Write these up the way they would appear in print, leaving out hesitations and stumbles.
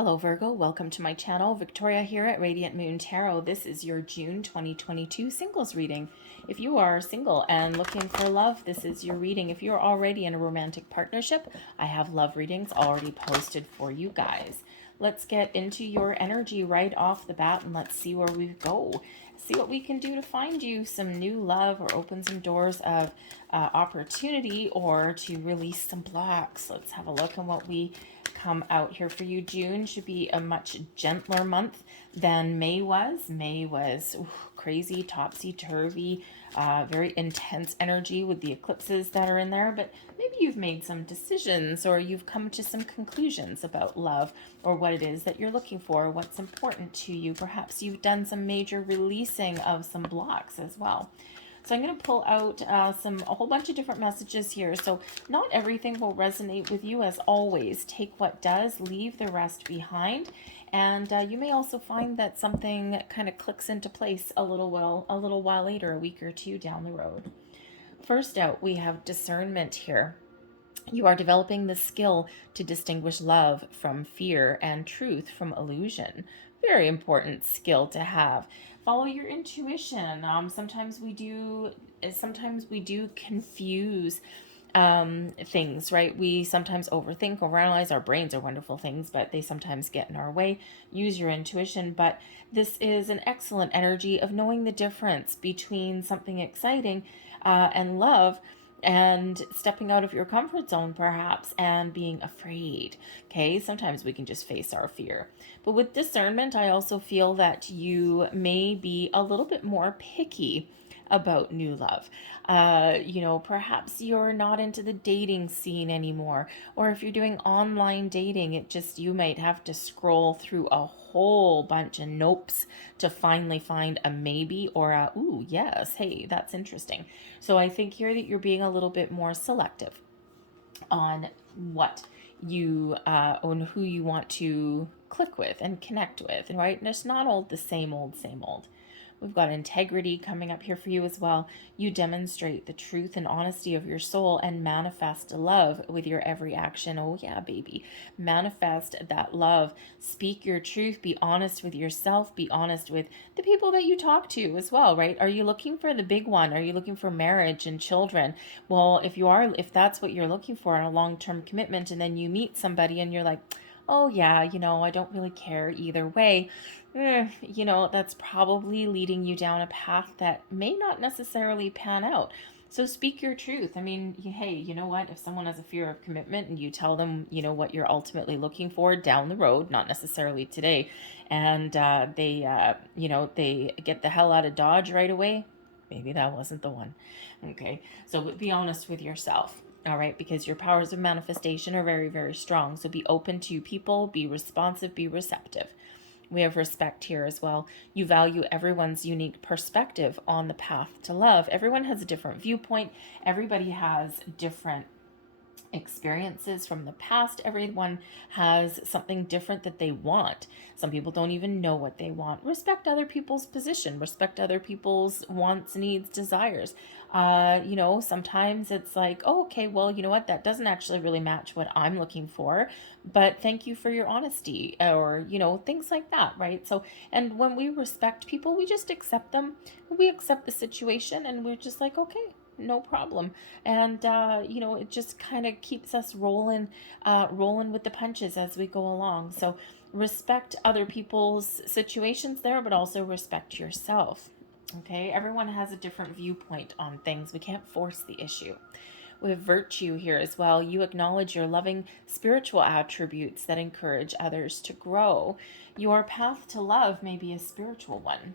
Hello Virgo, welcome to my channel. Victoria here at Radiant Moon Tarot. This is your June 2022 singles reading. If you are single and looking for love, this is your reading. If you're already in a romantic partnership, I have love readings already posted for you guys. Let's get into your energy right off the bat and let's see where we go. See what we can do to find you some new love or open some doors of opportunity or to release some blocks. Let's have a look at what we come out here for you. June should be a much gentler month than May was. May was crazy, topsy-turvy, very intense energy with the eclipses that are in there, but maybe you've made some decisions or you've come to some conclusions about love or what it is that you're looking for, what's important to you. Perhaps you've done some major releasing of some blocks as well. So I'm going to pull out a whole bunch of different messages here. So not everything will resonate with you as always. Take what does, leave the rest behind. And you may also find that something kind of clicks into place a little while later, a week or two down the road. First out, we have discernment here. You are developing the skill to distinguish love from fear and truth from illusion. Very important skill to have. Follow your intuition. Sometimes we do confuse things, right? We sometimes overthink, overanalyze. Our brains are wonderful things, but they sometimes get in our way. Use your intuition, but this is an excellent energy of knowing the difference between something exciting and love, and stepping out of your comfort zone perhaps and being afraid. Okay, sometimes we can just face our fear, but with discernment I also feel that you may be a little bit more picky about new love. Perhaps you're not into the dating scene anymore, or if you're doing online dating, you might have to scroll through a whole bunch of nopes to finally find a maybe or a ooh yes, hey, that's interesting. So I think here that you're being a little bit more selective on what you on who you want to click with and connect with, right? And it's not all the same old. We've got integrity coming up here for you as well. You demonstrate the truth and honesty of your soul and manifest love with your every action. Oh yeah, baby. Manifest that love. Speak your truth. Be honest with yourself. Be honest with the people that you talk to as well, right? Are you looking for the big one? Are you looking for marriage and children? Well, if that's what you're looking for in a long-term commitment, and then you meet somebody and you're like, oh yeah, I don't really care either way. That's probably leading you down a path that may not necessarily pan out. So speak your truth. I mean, hey, you know what? If someone has a fear of commitment and you tell them, what you're ultimately looking for down the road, not necessarily today, and they get the hell out of Dodge right away, maybe that wasn't the one. Okay, so be honest with yourself. All right, because your powers of manifestation are very, very strong. So be open to people, be responsive, be receptive. We have respect here as well. You value everyone's unique perspective on the path to love. Everyone has a different viewpoint. Everybody has different experiences from the past. Everyone has something different that they want. Some people don't even know what they want. Respect other people's position. Respect other people's wants, needs, desires. Sometimes it's like, oh, okay, well, you know what? That doesn't actually really match what I'm looking for, but thank you for your honesty, or, things like that, right? So, and when we respect people, we just accept them. We accept the situation and we're just like, okay, no problem. And it just kind of keeps us rolling with the punches as we go along. So respect other people's situations there, but also respect yourself. Okay, everyone has a different viewpoint on things. We can't force the issue. We have virtue here as well. You acknowledge your loving spiritual attributes that encourage others to grow. Your path to love may be a spiritual one.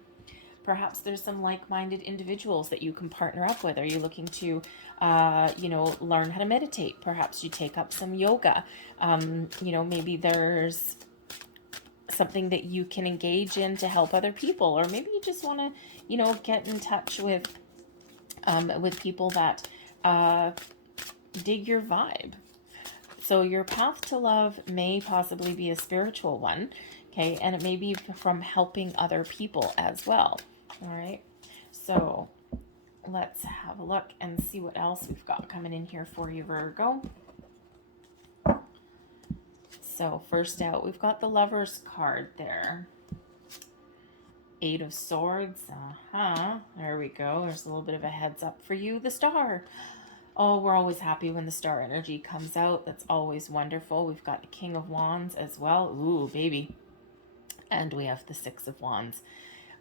Perhaps there's some like-minded individuals that you can partner up with. Are you looking to, learn how to meditate? Perhaps you take up some yoga. Maybe there's something that you can engage in to help other people. Or maybe you just want to, get in touch with people that dig your vibe. So your path to love may possibly be a spiritual one. Okay, and it may be from helping other people as well. All right, so let's have a look and see what else we've got coming in here for you, Virgo. So first out, we've got the Lovers card there. Eight of Swords. There we go. There's a little bit of a heads up for you. The Star. Oh, we're always happy when the star energy comes out. That's always wonderful. We've got the King of Wands as well. Ooh, baby. And we have the Six of Wands.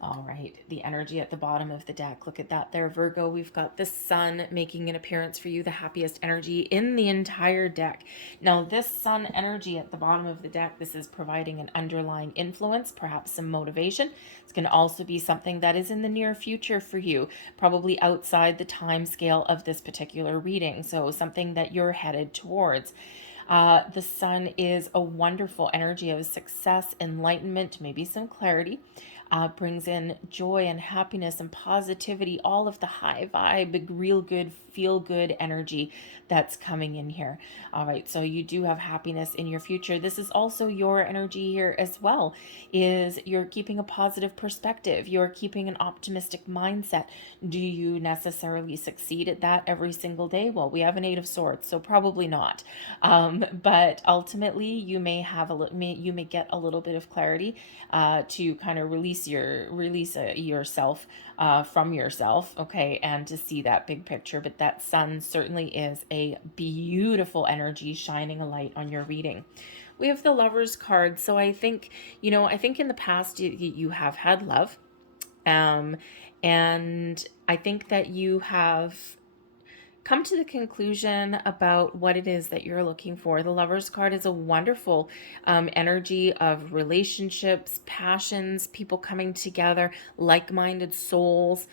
All right, the energy at the bottom of the deck. Look at that there, Virgo. We've got the Sun making an appearance for you, the happiest energy in the entire deck. Now, this Sun energy at the bottom of the deck, this is providing an underlying influence, perhaps some motivation. It's going to also be something that is in the near future for you, probably outside the time scale of this particular reading. So something that you're headed towards. The Sun is a wonderful energy of success, enlightenment, maybe some clarity. Brings in joy and happiness and positivity, all of the high vibe, real good, feel good energy that's coming in here. All right, so you do have happiness in your future. This is also your energy here as well, is you're keeping a positive perspective. You're keeping an optimistic mindset. Do you necessarily succeed at that every single day? Well, we have an Eight of Swords, so probably not. But ultimately, you may have you may get a little bit of clarity to kind of release yourself from yourself, okay, and to see that big picture. But that Sun certainly is a beautiful energy shining a light on your reading. We have the Lovers card. So I think, I think in the past you have had love. And I think that you have come to the conclusion about what it is that you're looking for. The Lovers card is a wonderful energy of relationships, passions, people coming together, like-minded souls,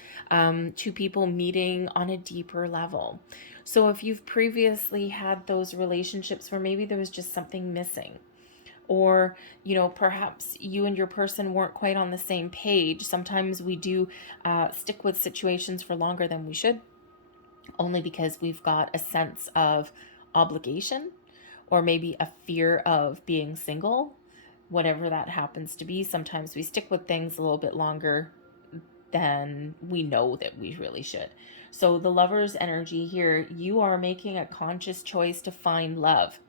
two people meeting on a deeper level. So if you've previously had those relationships where maybe there was just something missing, or perhaps you and your person weren't quite on the same page. Sometimes we do stick with situations for longer than we should, only because we've got a sense of obligation or maybe a fear of being single, whatever that happens to be. Sometimes we stick with things a little bit longer than we know that we really should. So the Lover's energy here, you are making a conscious choice to find love.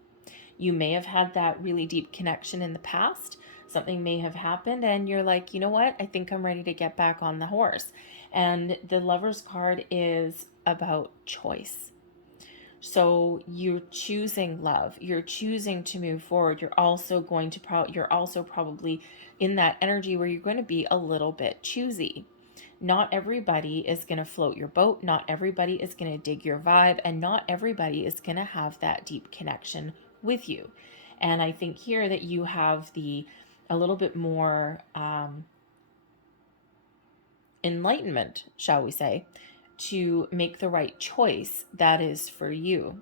You may have had that really deep connection in the past. Something may have happened and you're like, you know what? I think I'm ready to get back on the horse. And the Lover's card is about choice. So you're choosing love. You're choosing to move forward. You're also going to you're also probably in that energy where you're going to be a little bit choosy. Not everybody is going to float your boat. Not everybody is going to dig your vibe, and not everybody is going to have that deep connection with you. And I think here that you have a little bit more enlightenment, shall we say, to make the right choice that is for you.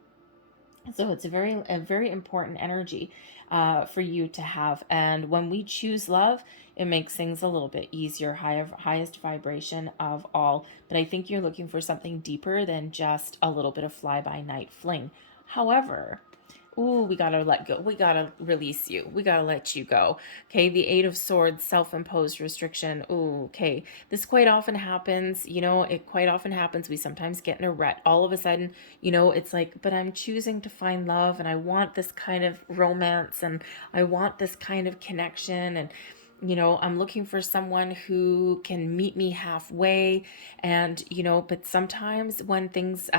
So it's a very important energy for you to have. And when we choose love, it makes things a little bit easier, highest vibration of all. But I think you're looking for something deeper than just a little bit of fly-by-night fling. However, ooh, we gotta let go. We gotta release you. We gotta let you go. Okay, the Eight of Swords, self-imposed restriction. Ooh, okay. This quite often happens. It quite often happens. We sometimes get in a rut. All of a sudden, it's like, but I'm choosing to find love, and I want this kind of romance, and I want this kind of connection, and I'm looking for someone who can meet me halfway. And but sometimes when things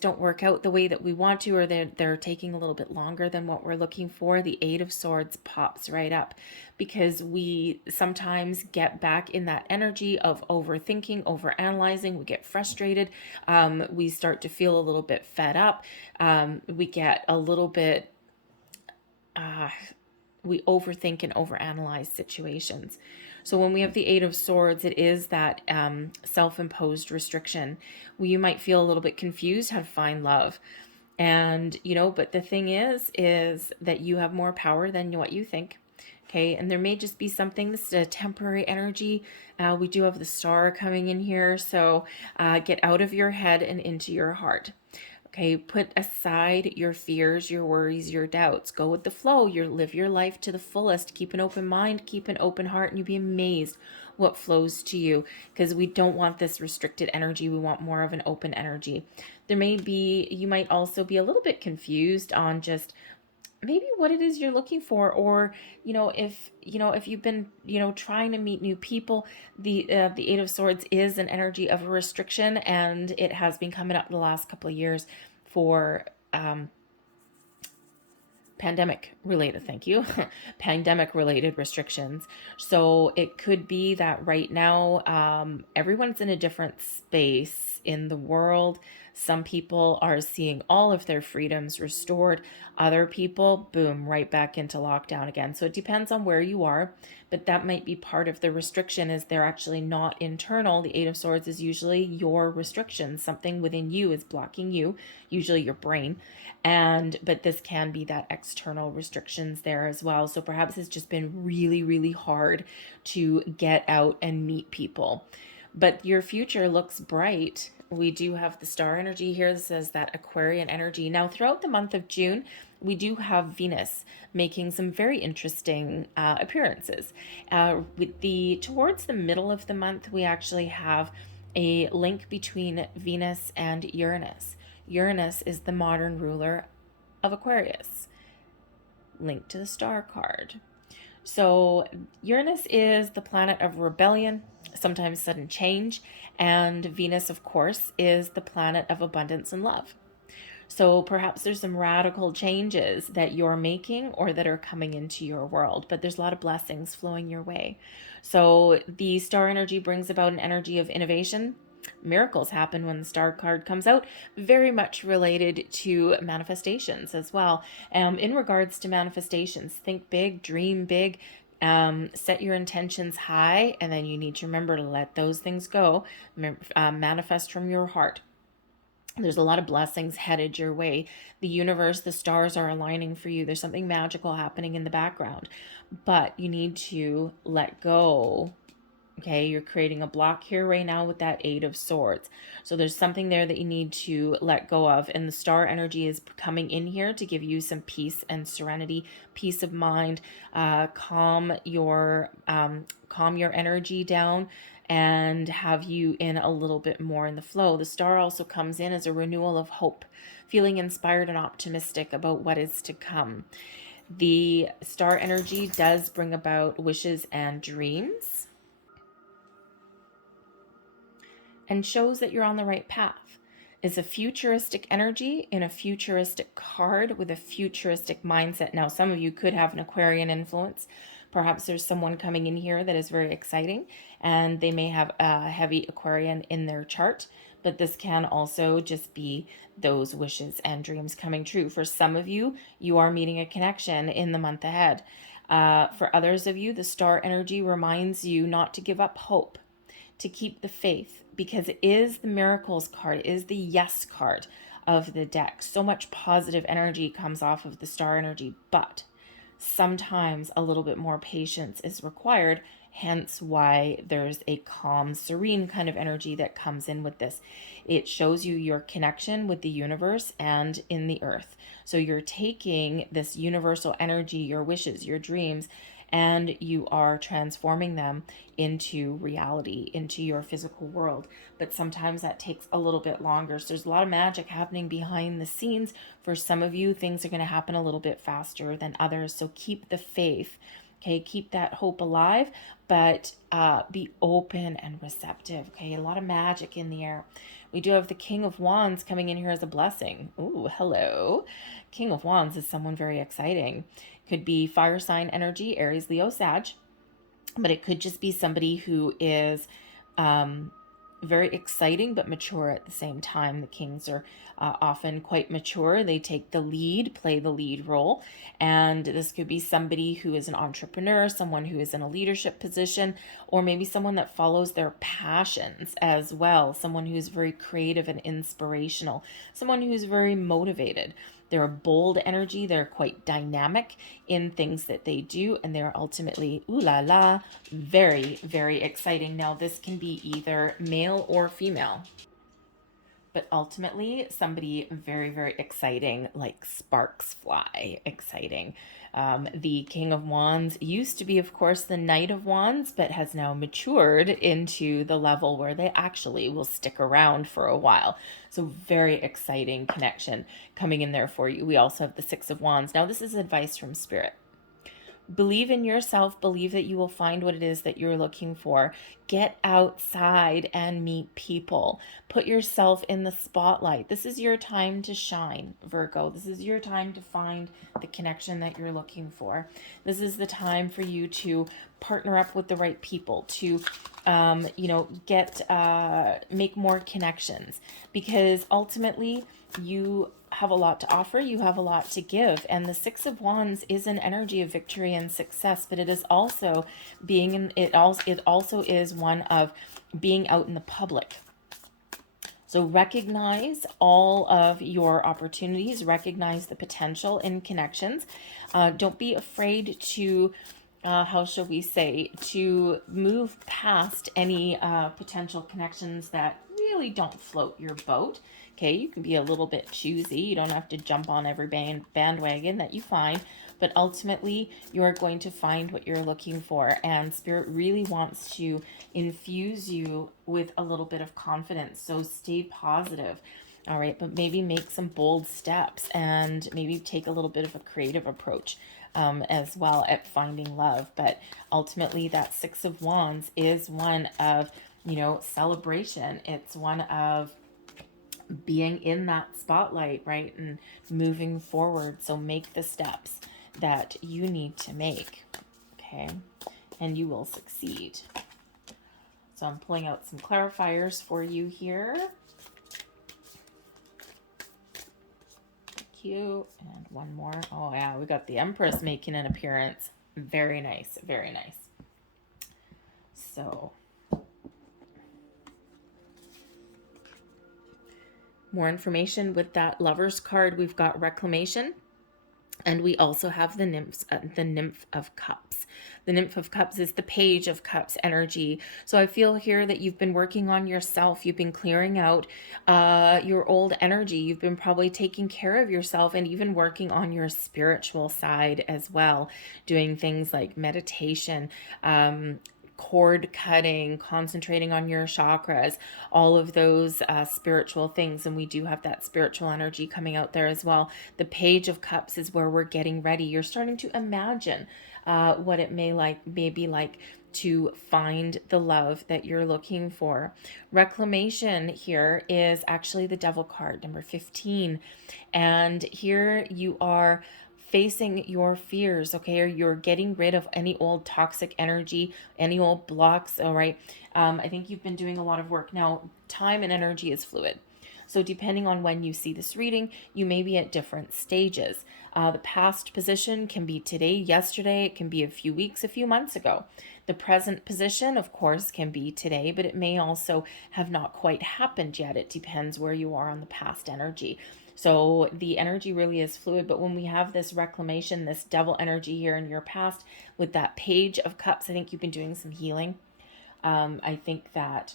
don't work out the way that we want to, or they're taking a little bit longer than what we're looking for, the Eight of Swords pops right up, because we sometimes get back in that energy of overthinking, overanalyzing. We get frustrated. We start to feel a little bit fed up. We get a little bit we overthink and overanalyze situations. So when we have the Eight of Swords, it is that self-imposed restriction. You might feel a little bit confused how to find love. And, but the thing is that you have more power than what you think. Okay, and there may just be something, this is a temporary energy. We do have the Star coming in here, so get out of your head and into your heart. Okay, put aside your fears, your worries, your doubts. Go with the flow. Live your life to the fullest. Keep an open mind, keep an open heart, and you'll be amazed what flows to you, because we don't want this restricted energy. We want more of an open energy. You might also be a little bit confused on just maybe what it is you're looking for, or if you've been trying to meet new people. The Eight of Swords is an energy of a restriction, and it has been coming up the last couple of years for pandemic related, thank you, pandemic related restrictions. So it could be that right now, everyone's in a different space in the world. Some people are seeing all of their freedoms restored. Other people, boom, right back into lockdown again. So it depends on where you are, but that might be part of the restriction, is they're actually not internal. The Eight of Swords is usually your restrictions. Something within you is blocking you, usually your brain. But this can be that external restrictions there as well. So perhaps it's just been really, really hard to get out and meet people. But your future looks bright. We do have the star energy here that says that Aquarian energy. Now, throughout the month of June, we do have Venus making some very interesting appearances. Towards the middle of the month, we actually have a link between Venus and Uranus. Uranus is the modern ruler of Aquarius, linked to the star card. So Uranus is the planet of rebellion, sometimes sudden change, and Venus, of course, is the planet of abundance and love. So perhaps there's some radical changes that you're making or that are coming into your world, but there's a lot of blessings flowing your way. So the star energy brings about an energy of innovation. Miracles happen when the star card comes out, very much related to manifestations as well. In regards to manifestations, think big, dream big, set your intentions high, and then you need to remember to let those things go. Manifest from your heart. There's a lot of blessings headed your way. The universe, the stars are aligning for you. There's something magical happening in the background, but you need to let go. Okay, you're creating a block here right now with that Eight of Swords. So there's something there that you need to let go of. And the star energy is coming in here to give you some peace and serenity, peace of mind, calm your energy down, and have you in a little bit more in the flow. The star also comes in as a renewal of hope, feeling inspired and optimistic about what is to come. The star energy does bring about wishes and dreams, and shows that you're on the right path. It's a futuristic energy in a futuristic card with a futuristic mindset. Now, some of you could have an Aquarian influence. Perhaps there's someone coming in here that is very exciting, and they may have a heavy Aquarian in their chart, but this can also just be those wishes and dreams coming true. For some of you, you are meeting a connection in the month ahead. For others of you, the star energy reminds you not to give up hope, to keep the faith, because it is the miracles card, it is the yes card of the deck. So much positive energy comes off of the star energy, but sometimes a little bit more patience is required, hence why there's a calm, serene kind of energy that comes in with this. It shows you your connection with the universe and in the earth. So you're taking this universal energy, your wishes, your dreams, and you are transforming them into reality, into your physical world. But sometimes that takes a little bit longer. So there's a lot of magic happening behind the scenes. For some of you, things are going to happen a little bit faster than others. So keep the faith. Okay, keep that hope alive, but be open and receptive. Okay, a lot of magic in the air. We do have the King of Wands coming in here as a blessing. Ooh, hello. King of Wands is someone very exciting. Could be fire sign energy, Aries, Leo, Sag, but it could just be somebody who is very exciting but mature at the same time. The kings are often quite mature. They take the lead, play the lead role. And this could be somebody who is an entrepreneur, someone who is in a leadership position, or maybe someone that follows their passions as well. Someone who's very creative and inspirational, someone who's very motivated. They're a bold energy. They're quite dynamic in things that they do, and they're ultimately, ooh la la, very, very exciting. Now, this can be either male or female. but ultimately somebody very, very exciting, like sparks fly, exciting. The King of Wands used to be, of course, the Knight of Wands, but has now matured into the level where they actually will stick around for a while. So very exciting connection coming in there for you. We also have the Six of Wands. Now, this is advice from Spirit. Believe in yourself. Believe that you will find what it is that you're looking for. Get outside and meet people. Put yourself in the spotlight. This is your time to shine, Virgo. This is your time to find the connection that you're looking for. This is the time for you to partner up with the right people, to make more connections, because ultimately you have a lot to offer, you have a lot to give. And the Six of Wands is an energy of victory and success, but it is also it also is one of being out in the public. So recognize all of your opportunities, recognize the potential in connections. Don't be afraid to how shall we say, to move past any potential connections that really don't float your boat. Okay, you can be a little bit choosy. You don't have to jump on every bandwagon that you find, but ultimately you're going to find what you're looking for. And Spirit really wants to infuse you with a little bit of confidence. So stay positive. All right, but maybe make some bold steps and maybe take a little bit of a creative approach as well at finding love. But ultimately, that Six of Wands is one of, celebration. It's one of being in that spotlight, right? And moving forward. So make the steps that you need to make, okay? And you will succeed. So I'm pulling out some clarifiers for you here. Cute. And one more. Oh yeah, we got the Empress making an appearance. Very nice, very nice. So more information with that Lovers card. We've got Reclamation, and we also have the Nymph of Cups. The Nymph of Cups is the Page of Cups energy. So I feel here that you've been working on yourself. You've been clearing out your old energy. You've been probably taking care of yourself and even working on your spiritual side as well, doing things like meditation, cord cutting, concentrating on your chakras, all of those spiritual things. And we do have that spiritual energy coming out there as well. The Page of Cups is where we're getting ready. You're starting to imagine what it may be like to find the love that you're looking for. Reclamation here is actually the Devil card, number 15. And here you are facing your fears, okay, or you're getting rid of any old toxic energy, any old blocks. All right. I think you've been doing a lot of work. Now, time and energy is fluid. So depending on when you see this reading, you may be at different stages. The past position can be today, yesterday, it can be a few weeks, a few months ago. The present position, of course, can be today, but it may also have not quite happened yet. It depends where you are on the past energy. So the energy really is fluid, but when we have this reclamation, this devil energy here in your past with that Page of Cups, I think you've been doing some healing. I think that,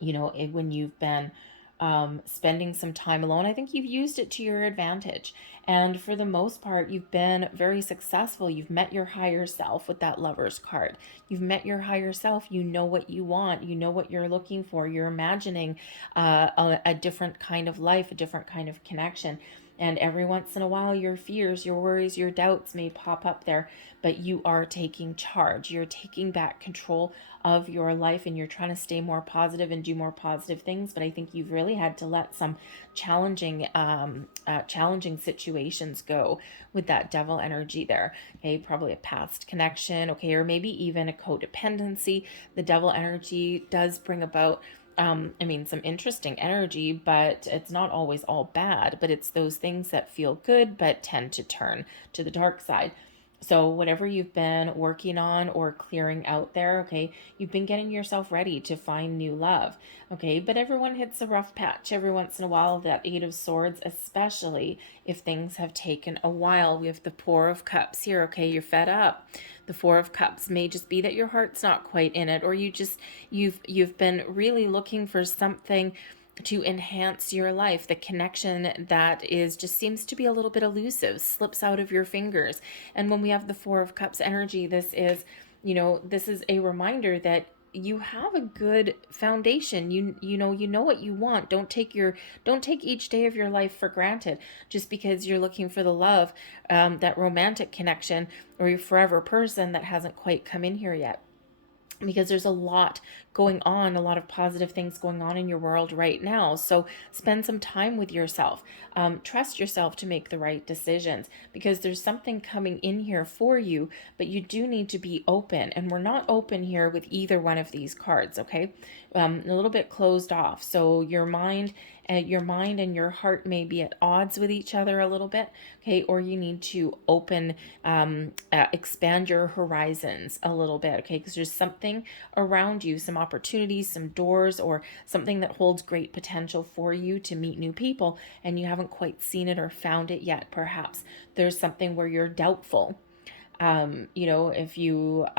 when you've been spending some time alone, I think you've used it to your advantage. And for the most part, you've been very successful. You've met your higher self with that Lovers card. You've met your higher self. You know what you want. You know what you're looking for. You're imagining a different kind of life, a different kind of connection. And every once in a while, your fears, your worries, your doubts may pop up there, but you are taking charge. You're taking back control of your life, and you're trying to stay more positive and do more positive things. But I think you've really had to let some challenging situations go with that devil energy there. Okay, probably a past connection, okay, or maybe even a codependency. The devil energy does bring about some interesting energy, but it's not always all bad. But it's those things that feel good but tend to turn to the dark side. So whatever you've been working on or clearing out there, okay, you've been getting yourself ready to find new love, okay? But everyone hits a rough patch every once in a while, that Eight of Swords, especially if things have taken a while. We have the Four of Cups here, okay? You're fed up. The Four of Cups may just be that your heart's not quite in it, or you've been really looking for something to enhance your life. The connection that is just seems to be a little bit elusive, slips out of your fingers. And when we have the Four of Cups energy, this is, this is a reminder that you have a good foundation. You know what you want. Don't take each day of your life for granted just because you're looking for the love, that romantic connection, or your forever person that hasn't quite come in here yet, because there's a lot going on, a lot of positive things going on in your world right now. So spend some time with yourself. Trust yourself to make the right decisions, because there's something coming in here for you, but you do need to be open. And we're not open here with either one of these cards, okay? A little bit closed off. So your mind and your heart may be at odds with each other a little bit, okay? Or you need to expand your horizons a little bit, okay? Because there's something around you, some opportunities, some doors, or something that holds great potential for you to meet new people, and you haven't quite seen it or found it yet. Perhaps there's something where you're doubtful. If you're,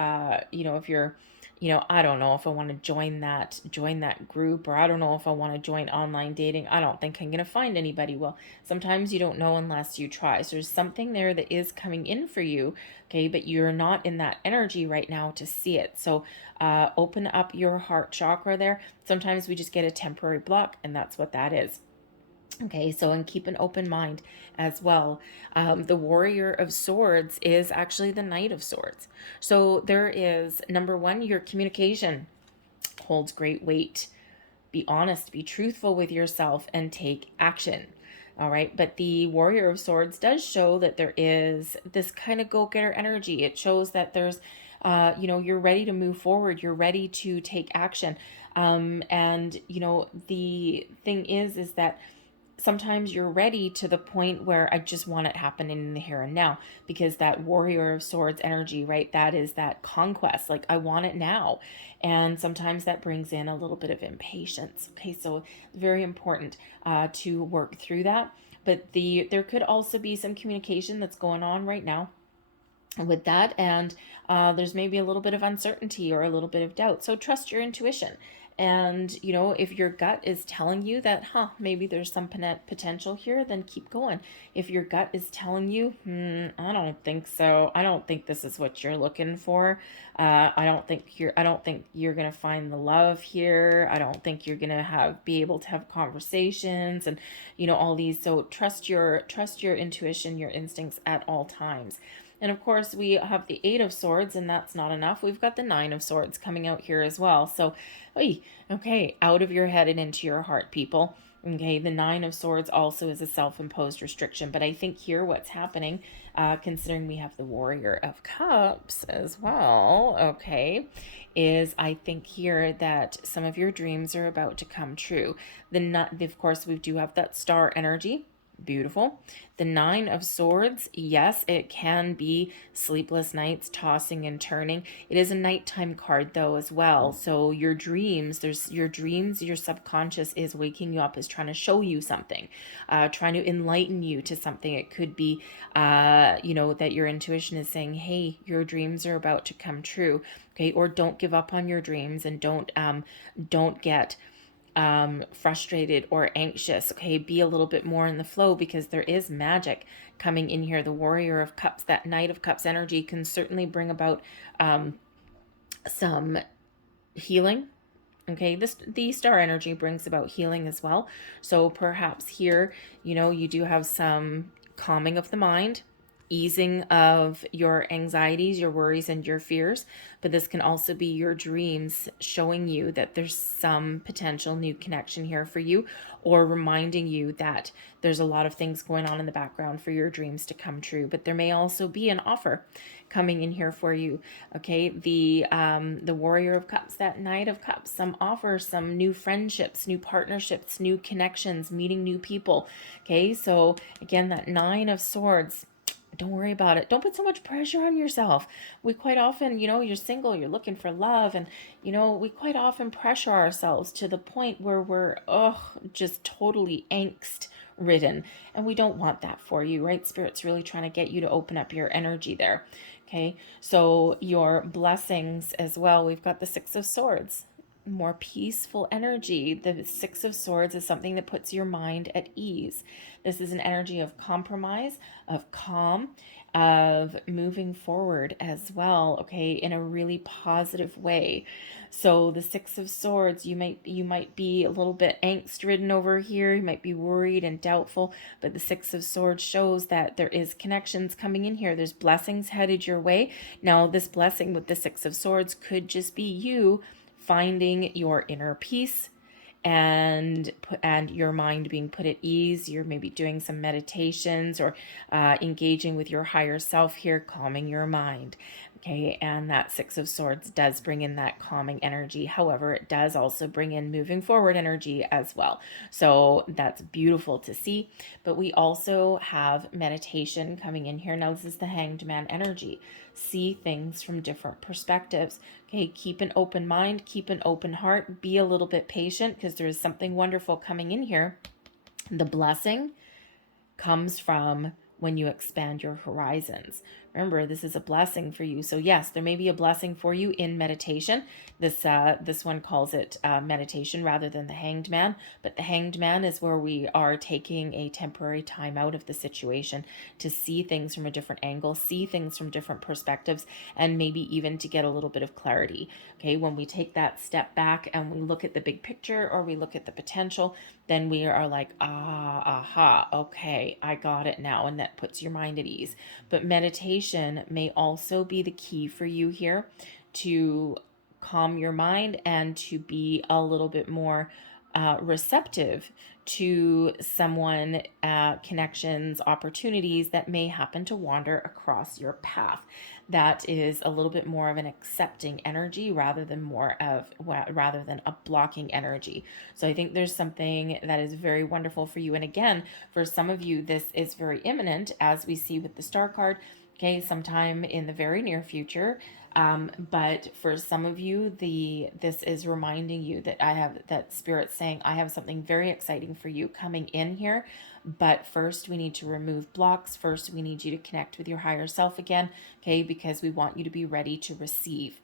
I don't know if I want to join that group, or I don't know if I want to join online dating. I don't think I'm going to find anybody. Well, sometimes you don't know unless you try. So there's something there that is coming in for you, okay, but you're not in that energy right now to see it. So open up your heart chakra there. Sometimes we just get a temporary block, and that's what that is. Okay, so and keep an open mind as well. The Warrior of Swords is actually the Knight of Swords. So there is, number one, your communication holds great weight. Be honest, be truthful with yourself, and take action. All right, but the Warrior of Swords does show that there is this kind of go-getter energy. It shows that there's, you're ready to move forward. You're ready to take action. And the thing is that sometimes you're ready to the point where I just want it happening in the here and now, because that Warrior of Swords energy, right? That is that conquest. Like, I want it now. And sometimes that brings in a little bit of impatience. Okay, so very important to work through that. But there could also be some communication that's going on right now with that, and there's maybe a little bit of uncertainty or a little bit of doubt. So trust your intuition. And if your gut is telling you that maybe there's some potential here, then keep going. If your gut is telling you I don't think so, I don't think this is what you're looking for, I don't think you're gonna find the love here, I don't think you're gonna be able to have conversations, and all these. So trust your intuition, your instincts at all times. And of course, we have the Eight of Swords, and that's not enough. We've got the Nine of Swords coming out here as well. So, okay, out of your head and into your heart, people. Okay, the Nine of Swords also is a self-imposed restriction. But I think here what's happening, considering we have the Warrior of Cups as well, okay, is I think here that some of your dreams are about to come true. Of course, we do have that star energy. Beautiful. The Nine of Swords, yes, it can be sleepless nights, tossing and turning. It is a nighttime card though as well. So your dreams, your subconscious is waking you up, is trying to show you something, trying to enlighten you to something. It could be, that your intuition is saying, hey, your dreams are about to come true. Okay, or don't give up on your dreams, and don't get frustrated or anxious. Okay, be a little bit more in the flow, because there is magic coming in here. The Warrior of Cups, that Knight of Cups energy, can certainly bring about some healing. Okay, the star energy brings about healing as well. So perhaps here, you do have some calming of the mind, easing of your anxieties, your worries, and your fears. But this can also be your dreams showing you that there's some potential new connection here for you, or reminding you that there's a lot of things going on in the background for your dreams to come true. But there may also be an offer coming in here for you. Okay, the Warrior of Cups, that Knight of Cups, some offers, some new friendships, new partnerships, new connections, meeting new people. Okay, so again, that Nine of Swords, don't worry about it. Don't put so much pressure on yourself. We quite often, you're single, you're looking for love, and, we quite often pressure ourselves to the point where we're, just totally angst ridden. And we don't want that for you, right? Spirit's really trying to get you to open up your energy there. Okay, so your blessings as well. We've got the Six of Swords. more peaceful energy. The Six of Swords is something that puts your mind at ease. This is an energy of compromise, of calm, of moving forward as well, okay, in a really positive way. So the Six of Swords, you might be a little bit angst ridden over here, you might be worried and doubtful, but the Six of Swords shows that there is connections coming in here. There's blessings headed your way. Now this blessing with the Six of Swords could just be you finding your inner peace and your mind being put at ease. You're maybe doing some meditations or engaging with your higher self here, calming your mind. Okay, and that Six of Swords does bring in that calming energy. However, it does also bring in moving forward energy as well. So that's beautiful to see. But we also have meditation coming in here. Now, this is the Hanged Man energy. See things from different perspectives. Okay, keep an open mind, keep an open heart, be a little bit patient because there is something wonderful coming in here. The blessing comes from when you expand your horizons. Remember, this is a blessing for you. So yes, there may be a blessing for you in meditation. This one calls it meditation rather than the Hanged Man. But the Hanged Man is where we are taking a temporary time out of the situation to see things from a different angle, see things from different perspectives, and maybe even to get a little bit of clarity. Okay, when we take that step back and we look at the big picture or we look at the potential, then we are like, aha, okay, I got it now. And that puts your mind at ease. But meditation may also be the key for you here to calm your mind and to be a little bit more receptive to someone, connections, opportunities that may happen to wander across your path. That is a little bit more of an accepting energy rather than a blocking energy. So I think there's something that is very wonderful for you. And again, for some of you, this is very imminent, as we see with the Star card. Okay, sometime in the very near future. But for some of you, this is reminding you that Spirit's saying, I have something very exciting for you coming in here. But first, we need to remove blocks. First, we need you to connect with your higher self again, okay? Because we want you to be ready to receive.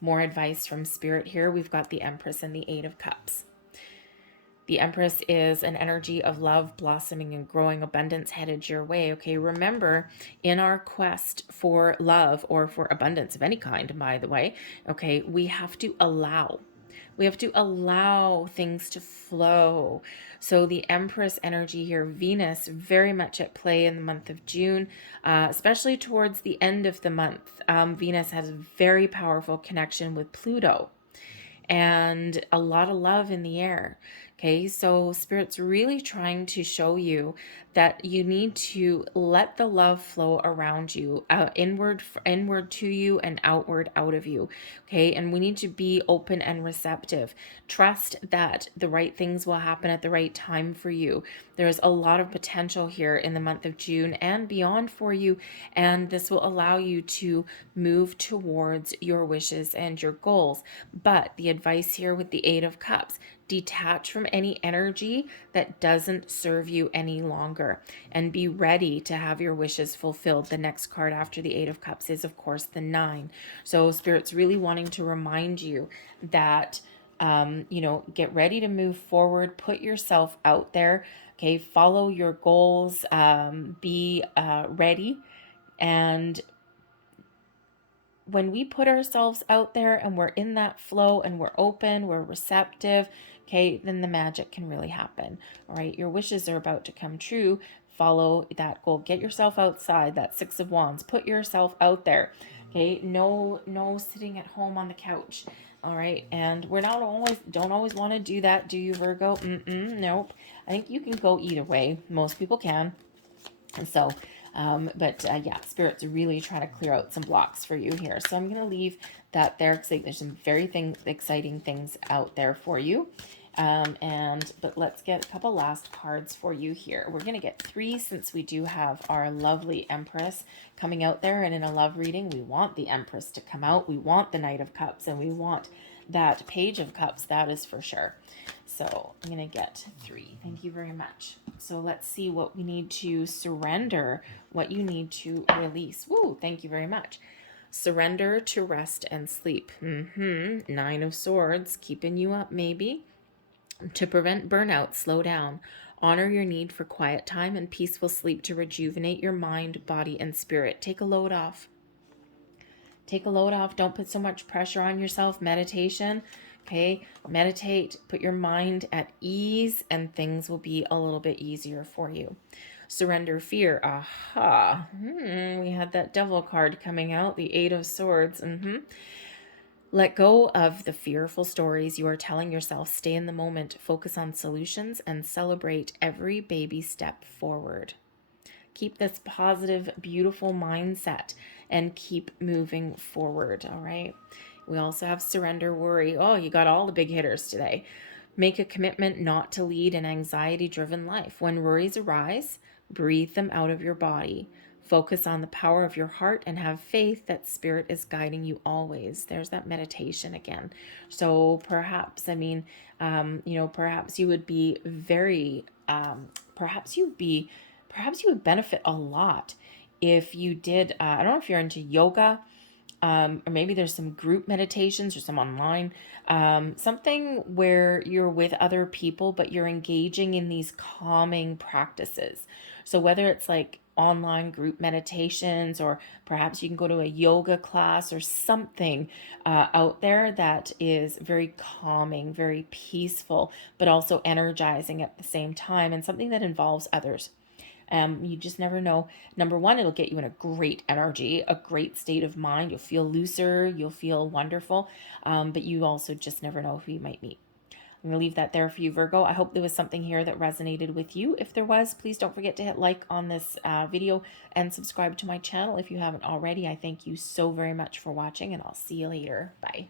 More advice from Spirit here. We've got the Empress and the Eight of Cups. The Empress is an energy of love, blossoming, and growing abundance headed your way. Okay, remember, in our quest for love or for abundance of any kind, by the way, okay, we have to allow. We have to allow things to flow. So the Empress energy here, Venus, very much at play in the month of June, especially towards the end of the month. Venus has a very powerful connection with Pluto and a lot of love in the air. Okay, so Spirit's really trying to show you that you need to let the love flow around you, inward to you and outward out of you. Okay, and we need to be open and receptive. Trust that the right things will happen at the right time for you. There's a lot of potential here in the month of June and beyond for you, and this will allow you to move towards your wishes and your goals. But the advice here with the Eight of Cups, detach from any energy that doesn't serve you any longer and be ready to have your wishes fulfilled. The next card after the Eight of Cups is, of course, the Nine. So Spirit's really wanting to remind you that, get ready to move forward, put yourself out there, okay, follow your goals, be ready. And when we put ourselves out there and we're in that flow and we're open, we're receptive, okay, then the magic can really happen. All right, your wishes are about to come true. Follow that goal. Get yourself outside, that Six of Wands. Put yourself out there. Okay, no sitting at home on the couch. All right, and don't always want to do that, do you, Virgo? Nope. I think you can go either way. Most people can. And so, yeah, Spirit's really trying to clear out some blocks for you here. So I'm going to leave that there because there's some very exciting things out there for you. But let's get a couple last cards for you here. We're going to get 3 since we do have our lovely Empress coming out there. And in a love reading, we want the Empress to come out. We want the Knight of Cups and we want that Page of Cups. That is for sure. So I'm going to get 3. Thank you very much. So let's see what we need to surrender, what you need to release. Woo, thank you very much. Surrender to rest and sleep. Nine of Swords, keeping you up maybe. To prevent burnout, slow down. Honor your need for quiet time and peaceful sleep to rejuvenate your mind, body, and spirit. Take a load off. Take a load off. Don't put so much pressure on yourself. Meditation. Okay, meditate. Put your mind at ease, and things will be a little bit easier for you. Surrender fear. Aha. We had that devil card coming out, the Eight of Swords. Let go of the fearful stories you are telling yourself. Stay in the moment, focus on solutions, and celebrate every baby step forward. Keep this positive, beautiful mindset and keep moving forward, all right? We also have surrender worry. Oh, you got all the big hitters today. Make a commitment not to lead an anxiety-driven life. When worries arise, breathe them out of your body. Focus on the power of your heart and have faith that spirit is guiding you always. There's that meditation again. So perhaps, perhaps you would be very, perhaps you would benefit a lot if you did, I don't know if you're into yoga, or maybe there's some group meditations or some online, something where you're with other people, but you're engaging in these calming practices. So whether it's like online group meditations, or perhaps you can go to a yoga class or something out there that is very calming, very peaceful, but also energizing at the same time, and something that involves others. You just never know. Number one, it'll get you in a great energy, a great state of mind. You'll feel looser, you'll feel wonderful, but you also just never know who you might meet. I'm going to leave that there for you, Virgo. I hope there was something here that resonated with you. If there was, please don't forget to hit like on this video and subscribe to my channel if you haven't already. I thank you so very much for watching, and I'll see you later. Bye.